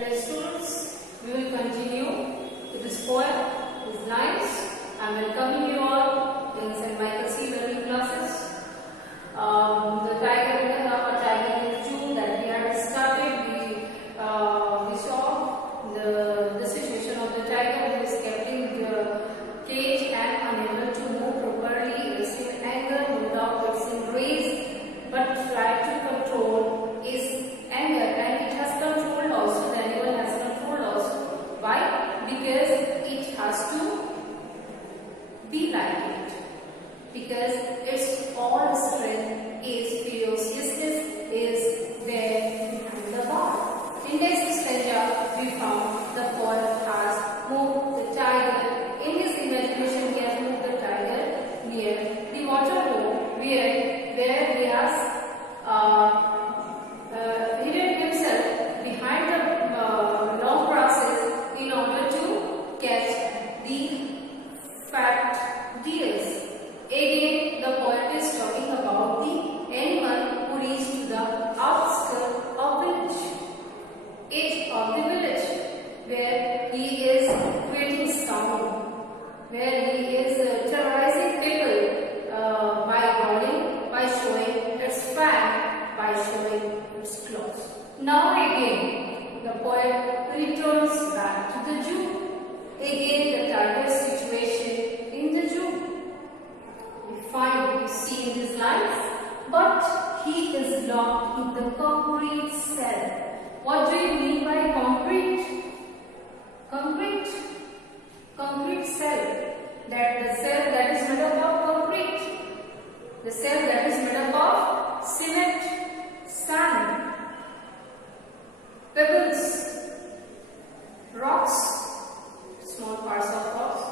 Hello students, we will continue with this poem, these lines. I am welcoming you all in St. Michael's Sea learning classes. The tiger in the June that we had started, we saw the situation of the tiger who is kept in the cage and unable to move properly. It's in anger, no doubt it's in rage, but try to control is anger, and it has controlled also. The animal has controlled also. Why? Because it has to be like it. Because its all strength is ferociousness is there behind the bar. In this stanza, we found the poet has moved the tiger. In his imagination, he has moved the tiger near the water hole, where he has hidden himself behind the long grasses in order to catch the fat deers. Again, the poet is talking about the animal who reached to the outskirts of edge of the village, where he is creating sound, where he is terrorizing people by howling, by showing its fang, by showing its claws. Now again, the poet returns back to the zoo. Again, the tiger's situation in the zoo. We see in his life, but he is locked in the concrete cell. What do you mean by concrete? Concrete cell. That the cell that is made up of concrete. The cell that is made up of cement, sand, pebbles, rocks, small parts of rocks,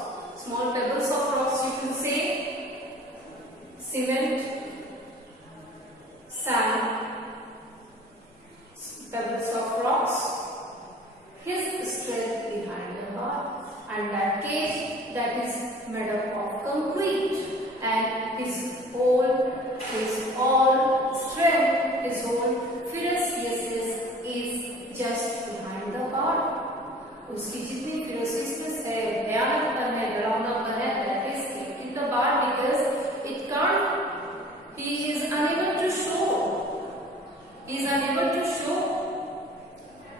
small pebbles of rocks, you can say. Cement, sand, pebbles of rocks, his strength behind the bar, and that cage that is made up of concrete, and his all strength, his whole ferociousness is just behind the bar. उसकी जितनी ferociousness है, भयानकपन है, डरावनापन है, that is kept in the bar because it can't. He is unable to show. He is unable to show.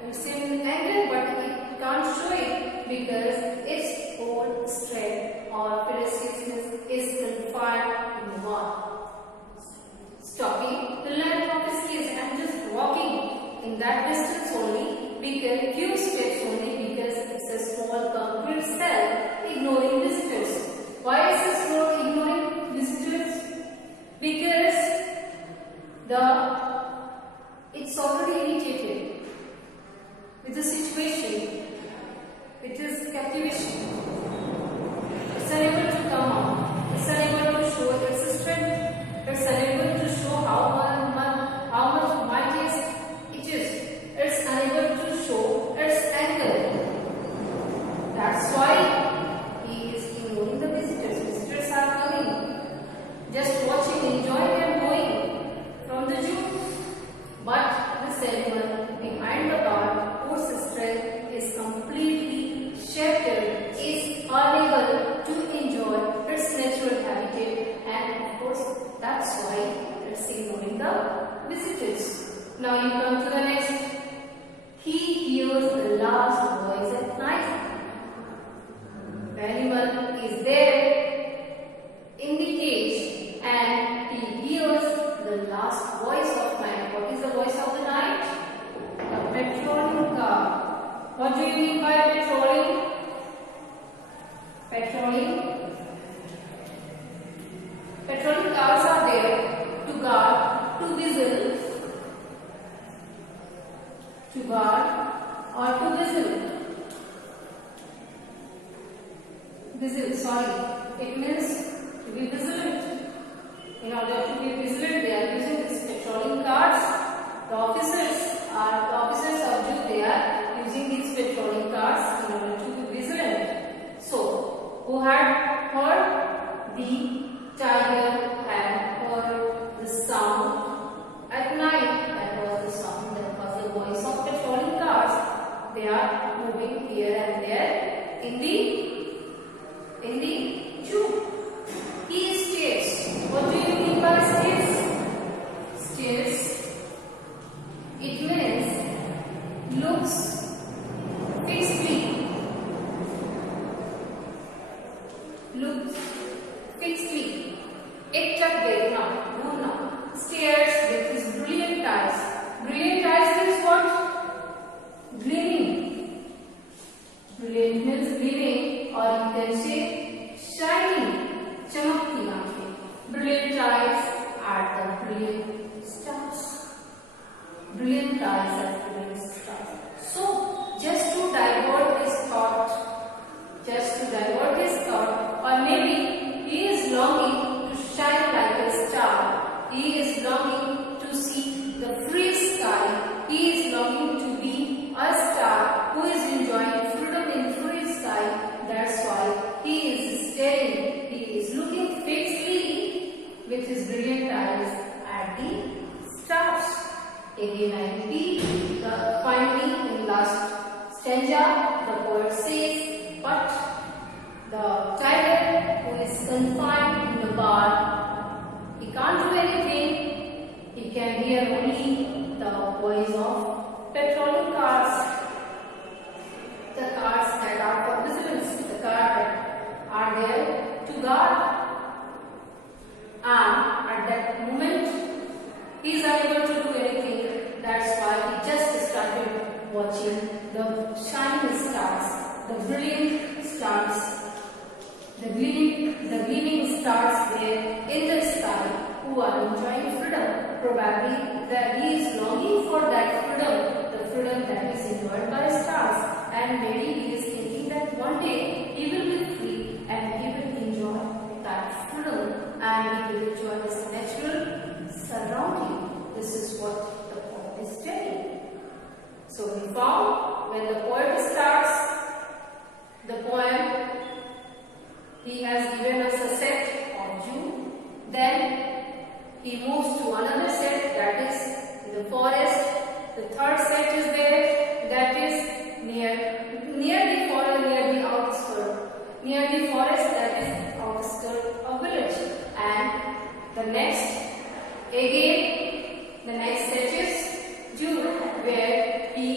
It's in anger, but it can't show it because its whole strength or ferociousness is confined in the wall. Stopping the learning of his case and just walking in that distance only, because few steps only, because it's a small concrete cell ignoring visitors. Why is this road ignoring visitors? Because it's already irritated with the situation, with his captivation. It's unable to come out. It's unable to show its strength. It's unable to show how much mightiest it is. It's unable to show its anger. That's why he is ignoring the visitors. Visitors are coming, just watching, enjoying and going from the zoo. But this animal behind the bar, whose strength is completely shattered, is unable to enjoy its natural habitat, and of course that's why it's ignoring the visitors. Now you come to the next. He hears the last voice at night. The animal is there in the cage and he hears the last voice of night. What is the voice of the night? The patrolling car. What do you mean by patrolling? Patrolling cars are there to guard, to guard or to whistle. It means to be vigilant. In order to be vigilant, they are using these patrolling cars. The officers of zoo, they are using these patrolling cars in order to be vigilant. So, who had heard? The tiger had heard the sound at night. That was the sound, that was the voice of patrolling cars. They in the tube. He stares. What do you mean by stares? Stares, it means looks fixedly. Looks fixedly. एक टक देखना, घूरना. Stares with his brilliant eyes. Brilliant eyes means what? Gleaming. Brilliant means gleaming, or you can say shining. चमकती आंखें. Brilliant eyes are the brilliant stars. Brilliant eyes are brilliant stars. So, just to divert his thought, or maybe he is longing to shine like a star. He is longing to see the free sky. He is longing to be a star who is enjoying freedom in free sky. That's why he is staring. He is looking fixedly with his brilliant eyes at the stars. Again I repeat, finally in last stanza the poet says, but the tiger who is confined in the bar, he can't do anything. He can hear only the voice of petrol cars. The cars that are for visitors, the cars that are there to guard. And at that moment, he is unable to do anything. That's why he just started watching the shining stars, the brilliant stars, the gleaming stars there in the sky who are enjoying freedom. Probably that he is longing for that freedom, the freedom that is enjoyed by stars. And maybe he is thinking that one day he will be free and he will enjoy that freedom and he will enjoy his natural surrounding. This is what the poet is telling. So we found when the poet starts the poem, he has given us a set of June. Then he moves to another set, that is the forest. The third set is there, that is near the forest, near the outskirts. Near the forest, that is outskirts of village. And the next, again, the next set is June, where he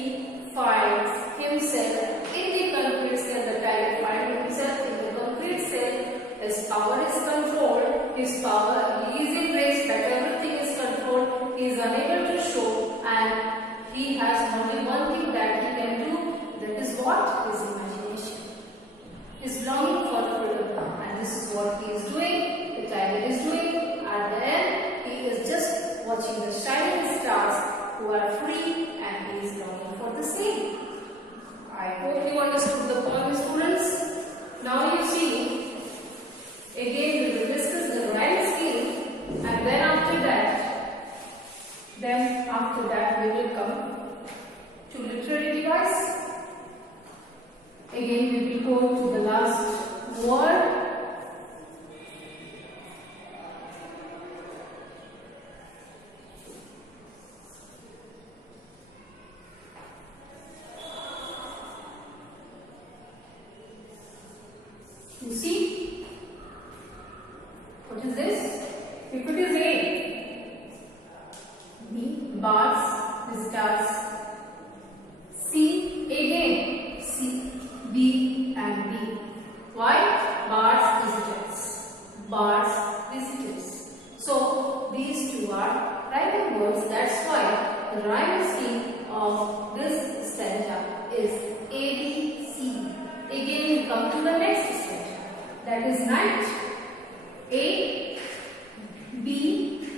finds himself in the concrete cell. The tiger finds himself in the concrete cell. His power is controlled. His power, he is in race, but everything is controlled. He is unable to show, and he has only one thing that he can do. That is what? His imagination. His longing for freedom, and this is what he is doing. The tiger is doing. At the end, he is just watching the shining stars who are free, and he is longing for the same. I hope you understood the poem, students. Now you see, again we will discuss the rhyme scheme, and then after that we will come to literary device. Again we will go to the last word. You see, what is this? If it is A, B, bars, stars. C, again, C, B and B. Why? Bars, visitors. Bars, visitors. So, these two are rhyming words. That's why the rhyme scheme of this stanza is A, B, C. Again, we come to the next stanza. That is night. A, B,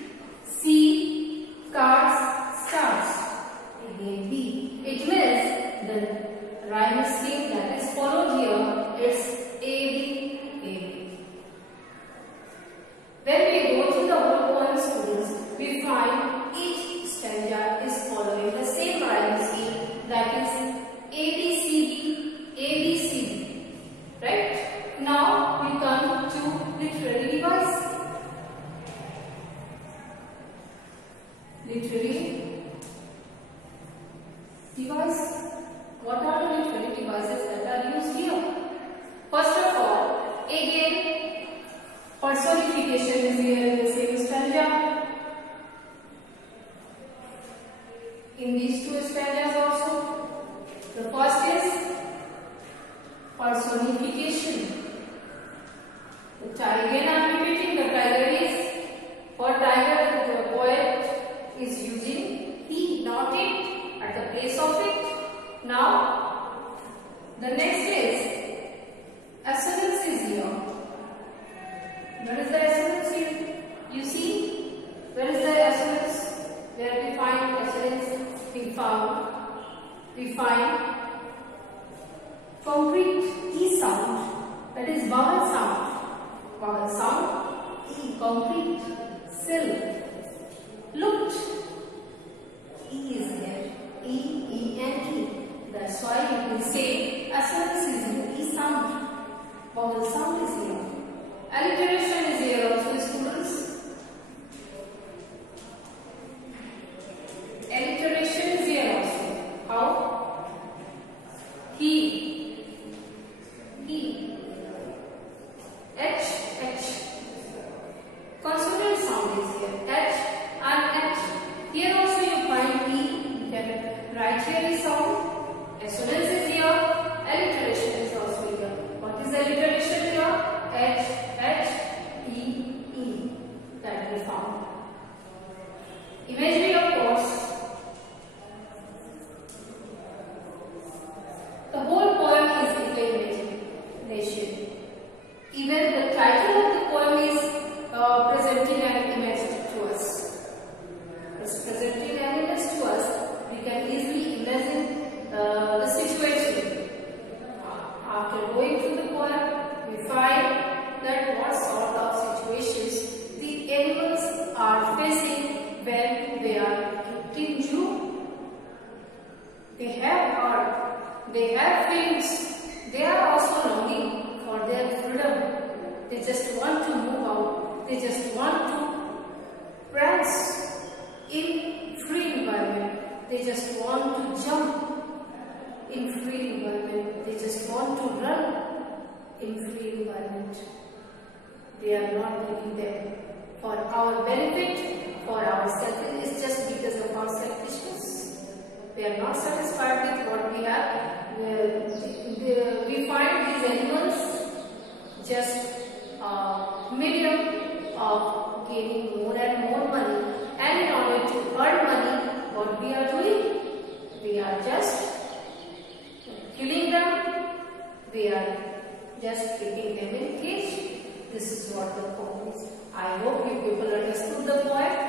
C, cars, stars. Again B. It means the rhyme scheme that is followed here is A, B, A, B. When we go through the whole poem, students, we find each stanza is following the same rhyme scheme, that is A, B, C, D, A, B, C, D. Right? Now we come to literary device. Literary device. What are the literary devices that are personification is here in the same stanza. In these two stanzas also, the first is personification. Again I am repeating, the tiger is, for tiger the poet is using he, not it, at the place of it. Now the next is assonance is here. What is the assonance here? You see, where is the assonance? Where we find assonance? We find concrete E sound, that is vowel sound. Vowel sound, E, concrete, silk, looked, E is there, E and E. That's why you will say assonance is in E sound, vowel sound is here. Alliteration is here also, students. Alliteration is here also. How? He, H. Consonant sound is here, H and H. Here also you find E, you can write here E sound. Assonance is here, alliteration is also here. What is alliteration here? H, E, that we found. Imagery of course. The whole poem is imagination. Even the title of the poem is presenting an image to us. It's presenting an image to us. We can easily imagine the situation. After going through the poem, we find that what sort of situations the animals are facing when they are kept in zoo. They have heart, they have feelings, they are also longing for their freedom. They just want to move out, they just want to prance in free environment, they just want to jump in free environment, they just want to run in free environment. They are not living there for our benefit, for our selfishness, it's just because of our selfishness. They are not satisfied with what we have. We find these animals just medium of gaining more and more money, and in order to earn money, what we are doing? We are just killing them, we are just keeping them in cage. This is what the poem is. I hope you people understood the poem.